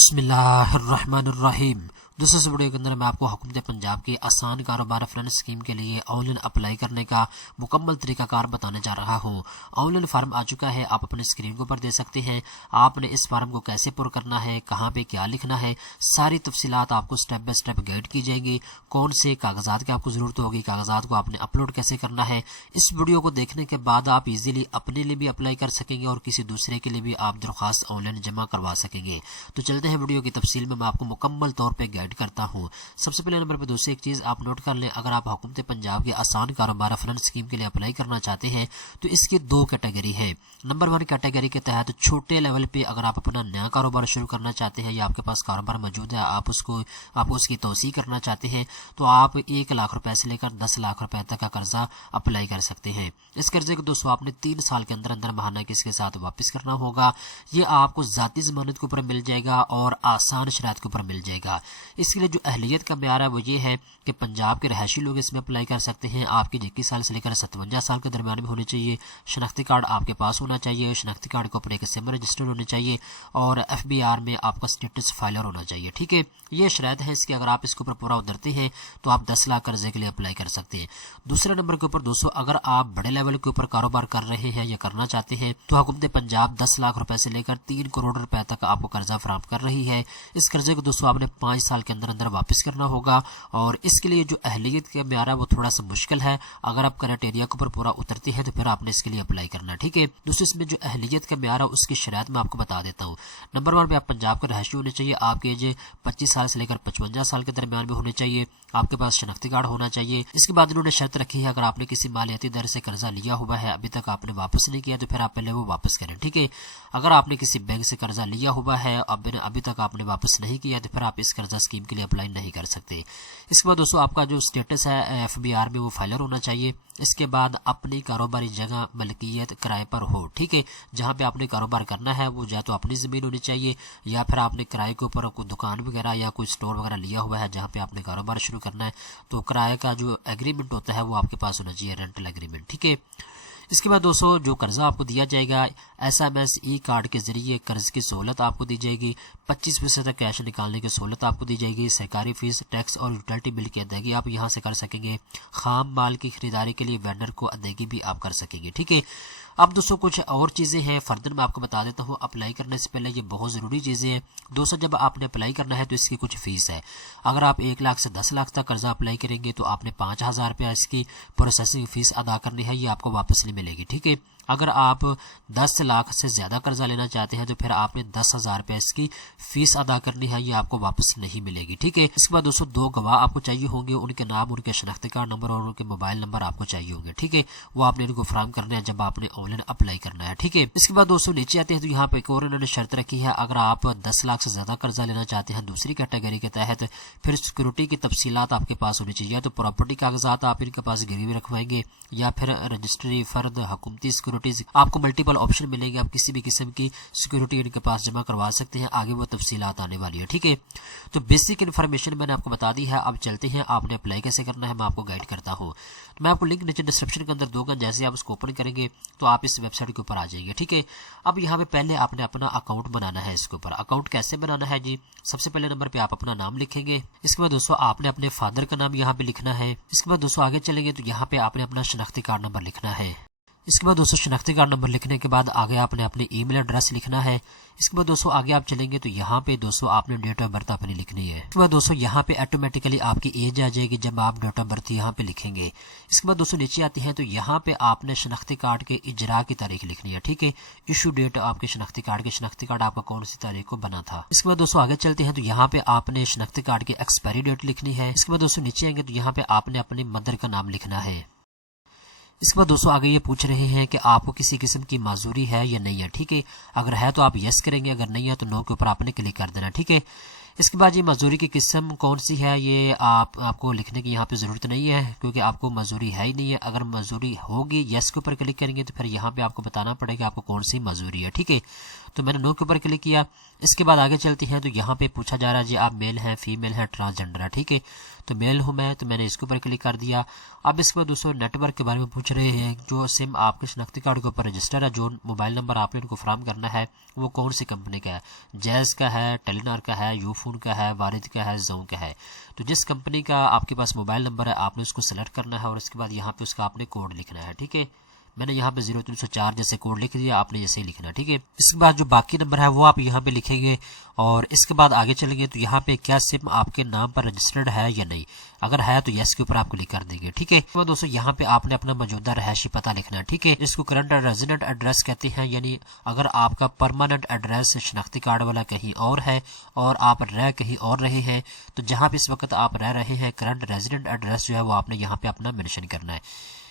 بسم اللہ الرحمن الرحیم۔ دوستوں سے ویڈیو کے اندر میں آپ کو حکومت پنجاب کی آسان کاروبار فرنٹ اسکیم کے لیے آن لائن اپلائی کرنے کا مکمل طریقہ کار بتانے جا رہا ہوں۔ آن لائن فارم آ چکا ہے، آپ اپنے اسکرین کو پر دے سکتے ہیں۔ آپ نے اس فارم کو کیسے پر کرنا ہے، کہاں پہ کیا لکھنا ہے، ساری تفصیلات آپ کو سٹیپ بائی سٹیپ گائیڈ کی جائے گی۔ کون سے کاغذات کی آپ کو ضرورت ہوگی، کاغذات کو آپ نے اپلوڈ کیسے کرنا ہے۔ اس ویڈیو کو دیکھنے کے بعد آپ ایزیلی اپنے لیے بھی اپلائی کر سکیں گے اور کسی دوسرے کے لیے بھی آپ درخواست آن لائن جمع کروا سکیں گے۔ تو چلتے ہیں ویڈیو کی تفصیل میں آپ کو مکمل طور پہ گائیڈ کرتا ہوں۔ سب سے پہلے نمبر پہ دوسری ایک چیز آپ نوٹ کر لیں، اگر آپ حکومت پنجاب کی آسان کاروبار فرنٹ اسکیم کے لیے اپلائی کرنا چاہتے ہیں تو اس کی دو کیٹیگری ہے۔ نمبر 1 کیٹیگری کے تحت چھوٹے لیول پہ اگر آپ اپنا نیا کاروبار شروع کرنا چاہتے ہیں یا آپ کے پاس کاروبار موجود ہے، آپ اس کی توسیع کرنا چاہتے ہیں تو آپ 1 لاکھ روپے سے لے کر 10 لاکھ روپے تک کا قرضہ اپلائی کر سکتے ہیں۔ اس قرضے کو دوستوں آپ نے 3 سال کے اندر ماہانہ قسط کے ساتھ واپس کرنا ہوگا۔ یہ آپ کو ذاتی ضمانت کے اوپر مل جائے گا اور آسان شرائط کے اوپر مل جائے گا۔ اس کے لیے جو اہلیت کا معیار ہے وہ یہ ہے کہ پنجاب کے رہائشی لوگ اس میں اپلائی کر سکتے ہیں۔ آپ کی 21 سال سے لے کر 57 سال کے درمیان میں ہونی چاہیے۔ شناختی کارڈ آپ کے پاس ہونا چاہیے، شناختی کارڈ کے اوپر ایک سم رجسٹر ہونے چاہیے اور FBR میں آپ کا اسٹیٹس فائلر ہونا چاہیے۔ ٹھیک ہے، یہ شرائط ہے اس کی، اگر آپ اس کے اوپر پورا اترتے ہیں تو آپ 10 لاکھ قرضے کے لیے اپلائی کر سکتے ہیں۔ دوسرے نمبر کے اوپر دوستوں اگر آپ بڑے لیول کے اوپر کاروبار کر رہے ہیں یا کرنا چاہتے ہیں تو حکومت پنجاب 10 لاکھ روپے سے لے کر 3 کروڑ روپے تک آپ کو قرضہ فراہم کر رہی ہے۔ اس قرضے کو دوستوں آپ نے 5 سال کے اندر واپس کرنا ہوگا اور اس کے لیے جو اہلیت کا معیار ہے وہ تھوڑا سا مشکل ہے۔ اگر آپ کرائٹیریا کے اوپر پورا اترتے ہیں تو پھر آپ نے اس کے لیے اپلائی کرنا ہے۔ ٹھیک ہے، دوستوں اس میں جو اہلیت کا معیار ہے اس کی شرائط میں آپ کو بتا دیتا ہوں۔ نمبر 1 پہ آپ پنجاب کے رہائشی ہونے چاہیے، آپ کی ایج 25 سال سے لے کر 55 سال کے درمیان میں ہونے چاہیے، آپ کے پاس شناختی کارڈ ہونا چاہیے۔ اس کے بعد انہوں نے شرط رکھی ہے اگر آپ نے کسی مالیاتی در سے قرضہ لیا ہوا ہے ابھی تک آپ نے واپس نہیں کیا تو پھر آپ پہلے وہ واپس کریں۔ ٹھیک ہے، اگر آپ نے کسی بینک سے قرضہ لیا ہوا ہے ابھی تک آپ نے واپس نہیں کیا تو پھر آپ اس قرضہ اسکیم کے لیے اپلائی نہیں کر سکتے۔ اس کے بعد دوستوں آپ کا جو اسٹیٹس ہے FBR میں وہ فائلر ہونا چاہیے۔ اس کے بعد اپنی کاروباری جگہ ملکیت کرائے پر ہو۔ ٹھیک ہے، جہاں پہ آپ نے کاروبار کرنا ہے وہ یا تو اپنی زمین ہونی چاہیے یا پھر آپ نے کرائے کے اوپر کوئی دکان وغیرہ یا کوئی اسٹور وغیرہ لیا ہوا ہے جہاں پہ آپ نے کاروبار شروع کرنا ہے تو کرائے کا جو ایگریمنٹ ہوتا ہے وہ آپ کے پاس ہونا چاہیے، رینٹل ایگریمنٹ۔ ٹھیک ہے، اس کے بعد دوستوں جو قرضہ آپ کو دیا جائے گا SMS ای کارڈ کے ذریعے قرض کی سہولت آپ کو دی جائے گی، 25% تک کیش نکالنے کی سہولت آپ کو دی جائے گی، سرکاری فیس، ٹیکس اور یوٹیلٹی بل کی ادائیگی آپ یہاں سے کر سکیں گے، خام مال کی خریداری کے لیے وینڈر کو ادائیگی بھی آپ کر سکیں گے۔ ٹھیک ہے، اب دوستوں کچھ اور چیزیں ہیں فردر میں آپ کو بتا دیتا ہوں اپلائی کرنے سے پہلے، یہ بہت ضروری چیزیں ہیں دوستوں۔ جب آپ نے اپلائی کرنا ہے تو اس کی کچھ فیس ہے۔ اگر آپ 1 لاکھ سے 10 لاکھ تک قرضہ اپلائی کریں گے تو آپ نے 5000 روپیہ اس کی پروسیسنگ فیس ادا کرنی ہے، یہ آپ کو واپس نہیں ملے گی۔ ٹھیک ہے، اگر آپ 10 لاکھ سے زیادہ قرضہ لینا چاہتے ہیں تو پھر آپ نے 10,000 روپے اس کی فیس ادا کرنی ہے، یہ آپ کو واپس نہیں ملے گی۔ ٹھیک ہے، اس کے بعد دوستوں 2 گواہ آپ کو چاہیے ہوں گے، ان کے نام، ان کے شناختی کارڈ نمبر اور ان کے موبائل نمبر آپ کو چاہیے ہوں گے۔ ٹھیک ہے، وہ آپ نے ان کو فراہم کرنا ہے جب آپ نے آن لائن اپلائی کرنا ہے۔ ٹھیک ہے، اس کے بعد دوستوں نیچے آتے ہیں تو یہاں پہ ایک اور انہوں نے شرط رکھی ہے، اگر آپ 10 لاکھ سے زیادہ قرضہ لینا چاہتے ہیں دوسری کیٹیگری کے تحت پھر سیکورٹی کی تفصیلات آپ کے پاس ہونی چاہیے، یا تو پراپرٹی کاغذات آپ ان کے پاس گروی رکھوائیں گے یا پھر رجسٹری فرد حکومتی سیکورٹیز، آپ کو ملٹیپل آپشن ملیں گے، آپ کسی بھی قسم کی سیکورٹی ان کے پاس جمع کروا سکتے ہیں، آگے وہ تفصیلات آنے والی ہے۔ ٹھیک ہے، تو بیسک انفارمیشن میں نے آپ کو بتا دی ہے، اب چلتے ہیں آپ نے اپلائی کیسے کرنا ہے میں آپ کو گائیڈ کرتا ہوں۔ میں آپ کو لنک نیچے ڈسکرپشن کے اندر دوں گا، جیسے آپ اس کو اوپن کریں گے تو آپ اس ویب سائٹ کے اوپر آ جائیں گے۔ ٹھیک ہے، اب یہاں پہ پہلے آپ نے اپنا اکاؤنٹ بنانا ہے۔ اس کے اوپر اکاؤنٹ کیسے بنانا ہے جی، سب سے پہلے نمبر پہ آپ اپنا نام لکھیں گے، اس کے بعد دوستوں آپ نے اپنے فادر کا نام یہاں پہ لکھنا ہے، اس کے بعد دوستوں آگے چلیں گے تو یہاں پہ آپ نے اپنا شناختی کارڈ نمبر لکھنا ہے، اس کے بعد دوستوں شناختی کارڈ نمبر لکھنے کے بعد آگے آپ نے اپنی ای میل ایڈریس لکھنا ہے، اس کے بعد دوستوں آگے آپ چلیں گے تو یہاں پہ دوستوں آپ نے ڈیٹ آف برتھ اپنی لکھنی ہے، اس کے بعد دوستوں یہاں پہ آٹومیٹیکلی آپ کی ایج آ جائے گی جب آپ ڈیٹ آف برتھ یہاں پہ لکھیں گے۔ اس کے بعد دوستوں نیچے آتے ہیں تو یہاں پہ آپ نے شناختی کارڈ کے اجرا کی تاریخ لکھنی ہے۔ ٹھیک ہے، ایشو ڈیٹ آپ کے شناختی کارڈ آپ کا کون سی تاریخ کو بنا تھا۔ اس کے بعد دوستوں آگے چلتے ہیں تو یہاں پہ آپ نے شناختی کارڈ کی ایکسپائری ڈیٹ لکھنی ہے، اس کے بعد دوستوں نیچے آئیں گے تو یہاں پہ آپ نے اپنی مدر کا نام لکھنا ہے۔ اس کے بعد دوستوں آگے یہ پوچھ رہے ہیں کہ آپ کو کسی قسم کی معذوری ہے یا نہیں ہے۔ ٹھیک ہے، اگر ہے تو آپ یس کریں گے، اگر نہیں ہے تو نو کے اوپر آپ نے کلک کر دینا۔ ٹھیک ہے، اس کے بعد یہ معذوری کی قسم کون سی ہے یہ آپ کو لکھنے کی یہاں پہ ضرورت نہیں ہے کیونکہ آپ کو معذوری ہے ہی نہیں ہے۔ اگر معذوری ہوگی یس کے اوپر کلک کریں گے تو پھر یہاں پہ آپ کو بتانا پڑے گا آپ کو کون سی معذوری ہے۔ ٹھیک ہے، تو میں نے نو کے اوپر کلک کیا. اس کے بعد آگے چلتے ہیں تو یہاں پہ پوچھا جا رہا ہے جی آپ میل ہیں, فیمیل ہیں, ٹرانسجینڈر ہے. ٹھیک ہے, تو میل ہوں میں, تو میں نے اس کے اوپر کلک کر دیا. اب اس کے بعد دوستوں نیٹ ورک کے بارے میں پوچھ رہے ہیں. جو سم آپ کے شناختی کارڈ کے اوپر رجسٹر ہے, جو موبائل نمبر آپ نے ان کو فراہم کرنا ہے وہ کون سی کمپنی کا ہے, جیز کا ہے, ٹیلی نار کا ہے, یو فون کا ہے, وارد کا ہے, زون کا ہے. تو جس کمپنی کا آپ کے پاس موبائل نمبر ہے آپ نے اس کو سلیکٹ کرنا ہے اور اس کے بعد یہاں پہ اس کا آپ نے کوڈ لکھنا ہے. ٹھیک ہے, میں نے یہاں پہ 0304 جیسے کوڈ لکھ دیا, آپ نے ایسے ہی لکھنا. ٹھیک ہے, اس کے بعد جو باقی نمبر ہے وہ آپ یہاں پہ لکھیں گے اور اس کے بعد آگے چلیں گے تو یہاں پہ کیا سم آپ کے نام پر رجسٹرڈ ہے یا نہیں, اگر ہے تو یس کے اوپر آپ کلک کر دیں گے. ٹھیک ہے, تو دوستوں یہاں پہ آپ نے اپنا موجودہ رہائشی پتہ لکھنا ہے. ٹھیک ہے, اس کو کرنٹ ریزیڈنٹ ایڈریس کہتے ہیں, یعنی اگر آپ کا پرماننٹ ایڈریس شناختی کارڈ والا کہیں اور ہے اور آپ رہ کہیں اور رہے ہیں, تو جہاں پہ اس وقت آپ رہ رہے ہیں کرنٹ ریزیڈنٹ ایڈریس جو ہے وہ آپ نے یہاں پہ اپنا مینشن کرنا ہے.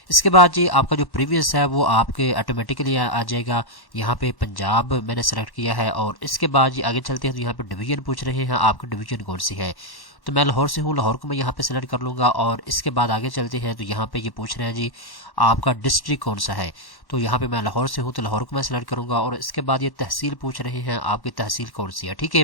اس کے بعد جی آپ کا جو پریویس ہے وہ آپ کے آٹومیٹکلی آ جائے گا. یہاں پہ پنجاب میں نے سلیکٹ کیا ہے اور اس کے بعد جی آگے چلتے ہیں تو یہاں پہ ڈویژن پوچھ رہے ہیں آپ کی ڈویژن کون سی ہے, تو میں لاہور سے ہوں, لاہور کو میں یہاں پہ سلیکٹ کر لوں گا. اور اس کے بعد آگے چلتے ہیں تو یہاں پہ یہ پوچھ رہے ہیں جی آپ کا ڈسٹرکٹ کون سا ہے, تو یہاں پہ میں لاہور سے ہوں تو لاہور کو میں سلیکٹ کروں گا. اور اس کے بعد یہ تحصیل پوچھ رہے ہیں آپ کی تحصیل کون سی ہے. ٹھیک ہے,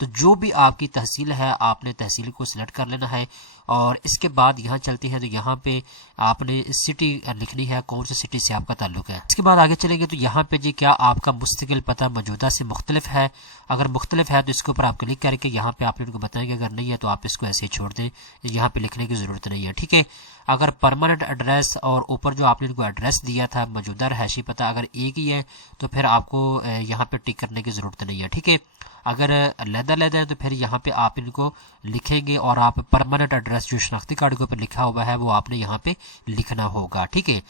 تو جو بھی آپ کی تحصیل ہے آپ نے تحصیل کو سلیکٹ کر لینا ہے. اور اس کے بعد یہاں چلتے ہیں تو یہاں پہ آپ نے سٹی لکھنی ہے, کون سی سٹی سے آپ کا تعلق ہے. اس کے بعد آگے چلیں گے تو یہاں پہ جی کیا آپ کا مستقل پتہ موجودہ سے مختلف ہے, اگر مختلف ہے تو اس کے اوپر آپ کلک کر کے یہاں پہ آپ ان کو بتائیں گے, اگر نہیں ہے تو آپ اس کو ایسے ہی چھوڑ دیں, یہاں پہ لکھنے کی ضرورت نہیں ہے. ٹھیک ہے, اگر پرماننٹ ایڈریس اور اوپر جو آپ نے ان کو ایڈریس دیا تھا موجودہ رہائشی پتہ اگر ایک ہی ہے تو پھر آپ کو یہاں پہ ٹک کرنے کی ضرورت نہیں ہے. ٹھیک ہے, اگر علیحدہ ہے تو پھر یہاں پہ آپ ان کو لکھیں گے اور آپ پرماننٹ ایڈریس جو شناختی کارڈ کے اوپر لکھا ہوا ہے وہ آپ نے یہاں پہ لکھنا ہوگا. ٹھیک ہے,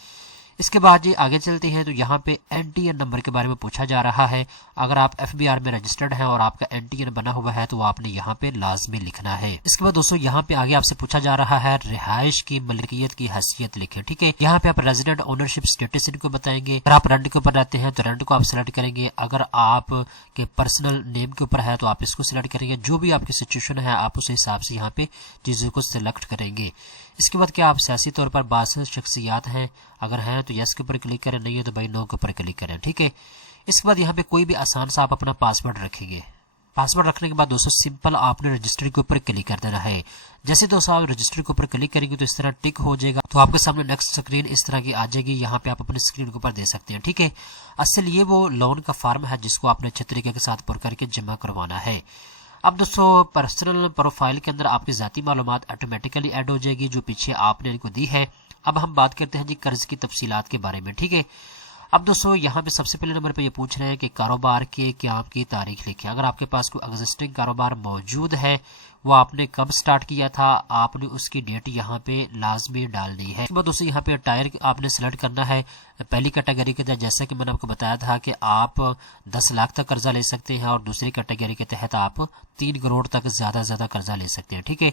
اس کے بعد جی آگے چلتے ہیں تو یہاں پہ این ٹی این نمبر کے بارے میں پوچھا جا رہا ہے. اگر آپ ایف بی آر میں رجسٹرڈ ہیں اور آپ کا این ٹی این بنا ہوا ہے تو وہ آپ نے یہاں پہ لازمی لکھنا ہے. اس کے بعد دوستوں یہاں پہ آگے آپ سے پوچھا جا رہا ہے رہائش کی ملکیت کی حیثیت لکھیں. ٹھیک ہے, یہاں پہ آپ ریزیڈنٹ اونرشپ اسٹیٹس ان کو بتائیں گے. اگر آپ رینٹ کے اوپر رہتے ہیں تو رینٹ کو آپ سلیکٹ کریں گے, اگر آپ کے پرسنل نیم کے اوپر ہے تو آپ اس کو سلیکٹ کریں گے. جو بھی آپ کی سچویشن ہے آپ اس حساب سے یہاں پہ چیزوں کو سلیکٹ کریں گے. اس کے بعد کیا آپ سیاسی طور پر باعث شخصیات ہیں, اگر ہیں تو یس کے اوپر کلک کریں, نہیں ہے تو بھائی نو کے اوپر کلک کریں. ٹھیک ہے, اس کے بعد یہاں پہ کوئی بھی آسان سا آپ اپنا پاسورڈ رکھیں گے. پاسورڈ رکھنے کے بعد دوستوں سمپل آپ نے رجسٹر کے اوپر کلک کر دینا ہے. جیسے دوستوں آپ رجسٹر کے اوپر کلک کریں گے تو اس طرح ٹک ہو جائے گا, تو آپ کے سامنے نیکسٹ اسکرین اس طرح کی آ جائے گی. یہاں پہ آپ اپنے اسکرین کے اوپر دے سکتے ہیں. ٹھیک ہے, اصل یہ وہ لون کا فارم ہے جس کو آپ نے اچھے طریقے کے ساتھ پر کر کے جمع کروانا ہے. اب دوستوں پرسنل پروفائل کے اندر آپ کی ذاتی معلومات آٹومیٹیکلی ایڈ ہو جائے گی جو پیچھے آپ نے ان کو دی ہے. اب ہم بات کرتے ہیں جی قرض کی تفصیلات کے بارے میں. ٹھیک ہے, اب دوستوں یہاں پہ سب سے پہلے نمبر پہ یہ پوچھ رہے ہیں کہ کاروبار کے قیام کی تاریخ لکھیں. اگر آپ کے پاس کوئی ایگزسٹنگ کاروبار موجود ہے وہ آپ نے کب سٹارٹ کیا تھا آپ نے اس کی ڈیٹ یہاں پہ لازمی ڈالنی ہے. اس کے بعد دوستوں یہاں پہ ٹائر آپ نے سلیکٹ کرنا ہے. پہلی کیٹیگری کے تحت جیسا کہ میں نے آپ کو بتایا تھا کہ آپ 10 لاکھ تک قرضہ لے سکتے ہیں اور دوسری کیٹیگری کے تحت آپ 3 کروڑ تک زیادہ قرضہ لے سکتے ہیں. ٹھیک ہے,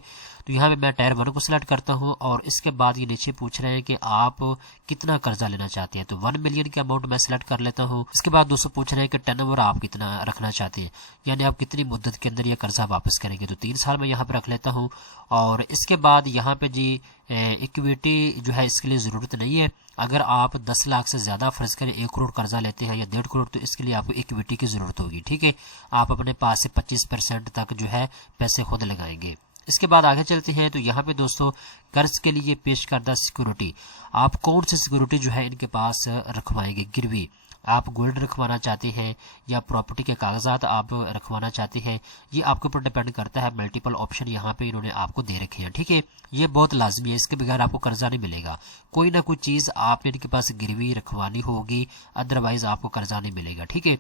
تو یہاں پہ میں ٹائر 1 کو سلیکٹ کرتا ہوں اور اس کے بعد یہ نیچے پوچھ رہے ہیں کہ آپ کتنا قرضہ لینا چاہتے ہیں, تو 1 ملین کا اماؤنٹ میں سلیکٹ کر لیتا ہوں. اس کے بعد دوستوں پوچھ رہے ہیں کہ ٹرن اوور آپ کتنا رکھنا چاہتے ہیں, یعنی آپ کتنی مدت کے اندر یہ قرضہ واپس کریں گے, تو 3 سال میں یہاں پہ رکھ لیتا ہوں. اور اس کے بعد یہاں پہ جی ایکویٹی جو ہے اس کے لیے ضرورت نہیں ہے. اگر آپ 10 لاکھ سے زیادہ فرض کریں 1 کروڑ قرضہ لیتے ہیں یا 1.5 کروڑ تو اس کے لیے آپ کو ایکویٹی کی ضرورت ہوگی. ٹھیک ہے, آپ اپنے پاس سے 25% تک جو ہے پیسے خود لگائیں گے. اس کے بعد آگے چلتے ہیں تو یہاں پہ دوستوں قرض کے لیے پیش کردہ سیکورٹی, آپ کون سی سیکورٹی جو ہے ان کے پاس رکھوائیں گے. گروی آپ گولڈ رکھوانا چاہتے ہیں یا پراپرٹی کے کاغذات آپ رکھوانا چاہتے ہیں, یہ آپ کے اوپر ڈیپینڈ کرتا ہے. ملٹیپل آپشن یہاں پہ انہوں نے آپ کو دے رکھے ہیں. ٹھیک ہے, یہ بہت لازمی ہے, اس کے بغیر آپ کو قرضہ نہیں ملے گا. کوئی نہ کوئی چیز آپ نے ان کے پاس گروی رکھوانی ہوگی, ادروائز آپ کو قرضہ نہیں ملے گا. ٹھیک ہے,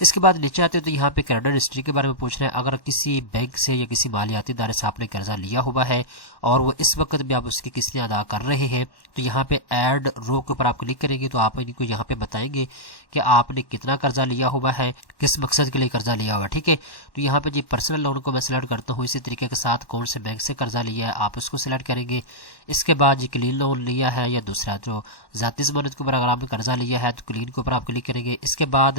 اس کے بعد نیچے آتے تو یہاں پہ کریڈٹ ہسٹری کے بارے میں پوچھ رہے ہیں. اگر کسی بینک سے یا کسی مالیاتی ادارے سے آپ نے قرضہ لیا ہوا ہے اور وہ اس وقت بھی آپ اس کی قسطیں ادا کر رہے ہیں تو یہاں پہ ایڈ رو کے اوپر آپ کلک کریں گے تو آپ ان کو یہاں پہ بتائیں گے کہ آپ نے کتنا قرضہ لیا ہوا ہے, کس مقصد کے لیے قرضہ لیا ہوا ہے. ٹھیک ہے, تو یہاں پہ جی پرسنل لون کو میں سلیکٹ کرتا ہوں. اسی طریقے کے ساتھ کون سے بینک سے قرضہ لیا ہے آپ اس کو سلیکٹ کریں گے. اس کے بعد جی کلین لون لیا ہے یا دوسرا جو ذاتی ضمانت کے اوپر اگر آپ نے قرضہ لیا ہے تو کلین کے اوپر آپ کلک کریں گے. اس کے بعد